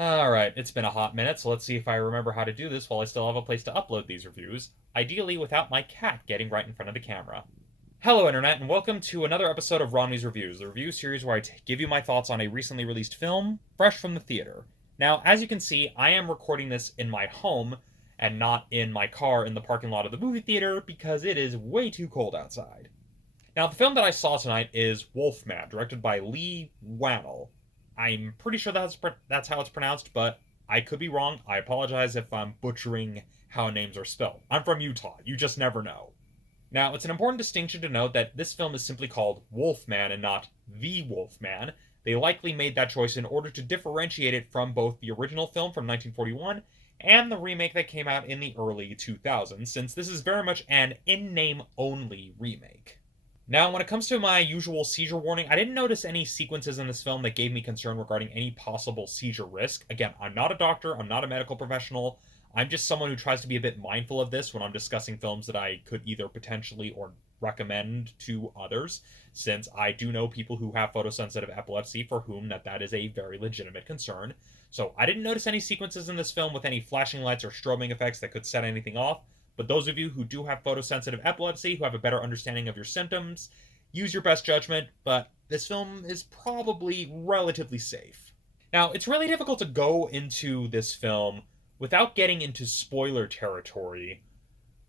Alright, it's been a hot minute, so let's see if I remember how to do this while I still have a place to upload these reviews, ideally without my cat getting right in front of the camera. Hello, Internet, and welcome to another episode of Romney's Reviews, the review series where I give you my thoughts on a recently released film, fresh from the theater. Now, as you can see, I am recording this in my home, and not in my car in the parking lot of the movie theater, because it is way too cold outside. Now, the film that I saw tonight is Wolfman, directed by Lee Wannell. I'm pretty sure that's how it's pronounced, but I could be wrong. I apologize if I'm butchering how names are spelled. I'm from Utah. You just never know. Now, it's an important distinction to note that this film is simply called Wolfman and not The Wolfman. They likely made that choice in order to differentiate it from both the original film from 1941 and the remake that came out in the early 2000s, since this is very much an in-name only remake. Now, when it comes to my usual seizure warning, I didn't notice any sequences in this film that gave me concern regarding any possible seizure risk. Again, I'm not a doctor, I'm not a medical professional. I'm just someone who tries to be a bit mindful of this when I'm discussing films that I could either potentially or recommend to others, since I do know people who have photosensitive epilepsy for whom that is a very legitimate concern. So I didn't notice any sequences in this film with any flashing lights or strobing effects that could set anything off. But those of you who do have photosensitive epilepsy, who have a better understanding of your symptoms, use your best judgment, but this film is probably relatively safe. Now, it's really difficult to go into this film without getting into spoiler territory,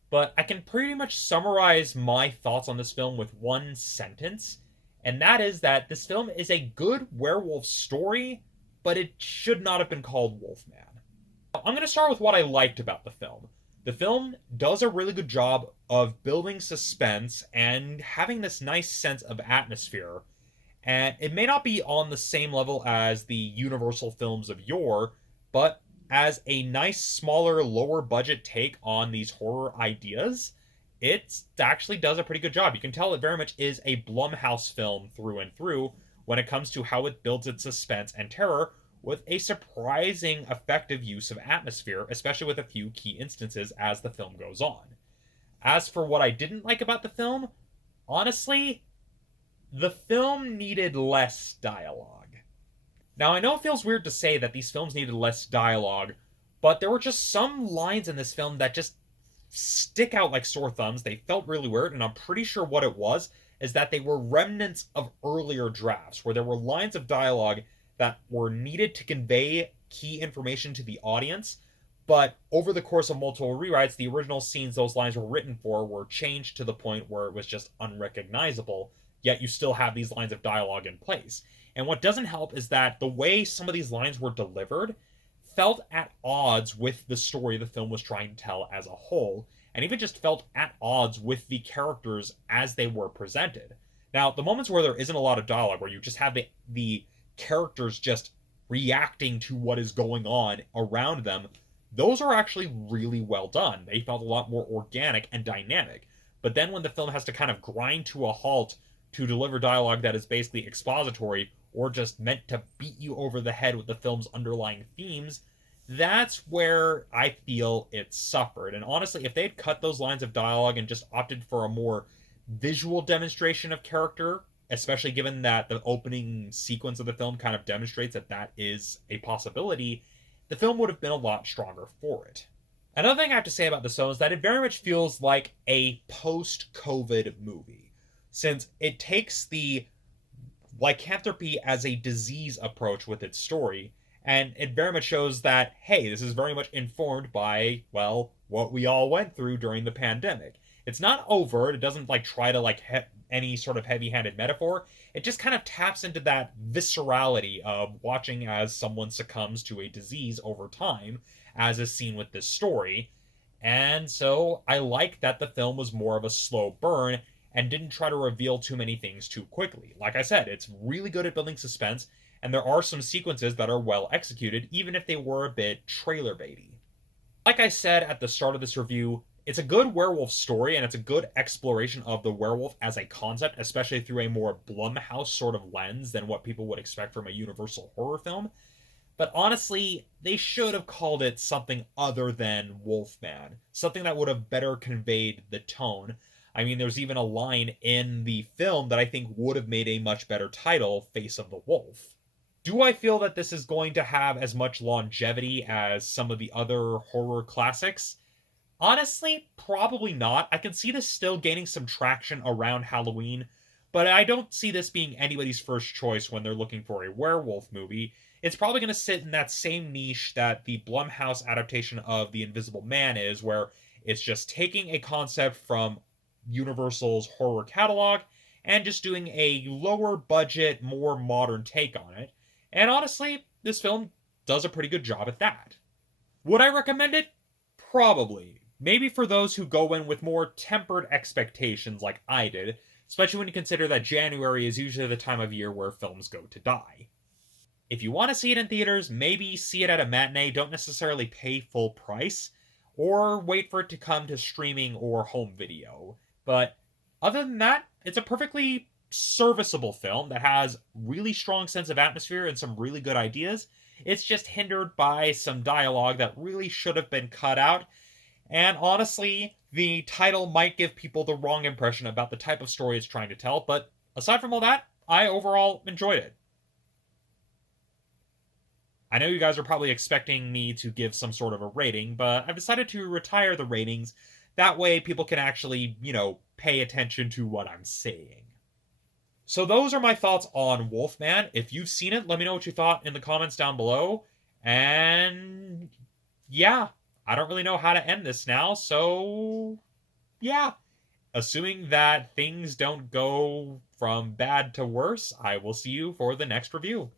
but I can pretty much summarize my thoughts on this film with one sentence, and that is that this film is a good werewolf story, but it should not have been called Wolfman. I'm going to start with what I liked about the film. The film does a really good job of building suspense and having this nice sense of atmosphere. And it may not be on the same level as the Universal films of yore, but as a nice, smaller, lower budget take on these horror ideas, it actually does a pretty good job. You can tell it very much is a Blumhouse film through and through when it comes to how it builds its suspense and terror, with a surprising effective use of atmosphere, especially with a few key instances as the film goes on. As for what I didn't like about the film, honestly, the film needed less dialogue. Now, I know it feels weird to say that these films needed less dialogue, but there were just some lines in this film that just stick out like sore thumbs. They felt really weird, and I'm pretty sure what it was is that they were remnants of earlier drafts, where there were lines of dialogue that were needed to convey key information to the audience, but over the course of multiple rewrites, the original scenes those lines were written for were changed to the point where it was just unrecognizable, yet you still have these lines of dialogue in place. And what doesn't help is that the way some of these lines were delivered felt at odds with the story the film was trying to tell as a whole, and even just felt at odds with the characters as they were presented. Now, the moments where there isn't a lot of dialogue, where you just have the characters just reacting to what is going on around them, those are actually really well done. They felt a lot more organic and dynamic. But then when the film has to kind of grind to a halt to deliver dialogue that is basically expository or just meant to beat you over the head with the film's underlying themes, that's where I feel it suffered. And honestly, if they had cut those lines of dialogue and just opted for a more visual demonstration of character, especially given that the opening sequence of the film kind of demonstrates that is a possibility, the film would have been a lot stronger for it. Another thing I have to say about this film is that it very much feels like a post-COVID movie, since it takes the lycanthropy as a disease approach with its story, and it very much shows that, hey, this is very much informed by, well, what we all went through during the pandemic. It's not overt, it doesn't try to any sort of heavy-handed metaphor. It just kind of taps into that viscerality of watching as someone succumbs to a disease over time, as is seen with this story. And so I like that the film was more of a slow burn and didn't try to reveal too many things too quickly. Like I said, it's really good at building suspense, and there are some sequences that are well executed, even if they were a bit trailer baity. Like I said at the start of this review, it's a good werewolf story, and it's a good exploration of the werewolf as a concept, especially through a more Blumhouse sort of lens than what people would expect from a Universal horror film. But honestly, they should have called it something other than Wolfman, something that would have better conveyed the tone. I mean, there's even a line in the film that I think would have made a much better title, Face of the Wolf. Do I feel that this is going to have as much longevity as some of the other horror classics? Honestly, probably not. I can see this still gaining some traction around Halloween, but I don't see this being anybody's first choice when they're looking for a werewolf movie. It's probably going to sit in that same niche that the Blumhouse adaptation of The Invisible Man is, where it's just taking a concept from Universal's horror catalog and just doing a lower budget, more modern take on it. And honestly, this film does a pretty good job at that. Would I recommend it? Probably. Maybe for those who go in with more tempered expectations like I did, especially when you consider that January is usually the time of year where films go to die. If you want to see it in theaters, maybe see it at a matinee, don't necessarily pay full price, or wait for it to come to streaming or home video. But other than that, it's a perfectly serviceable film that has really strong sense of atmosphere and some really good ideas. It's just hindered by some dialogue that really should have been cut out, and honestly, the title might give people the wrong impression about the type of story it's trying to tell, but aside from all that, I overall enjoyed it. I know you guys are probably expecting me to give some sort of a rating, but I've decided to retire the ratings. That way, people can actually, pay attention to what I'm saying. So, those are my thoughts on Wolfman. If you've seen it, let me know what you thought in the comments down below. And yeah, I don't really know how to end this now, so yeah. Assuming that things don't go from bad to worse, I will see you for the next review.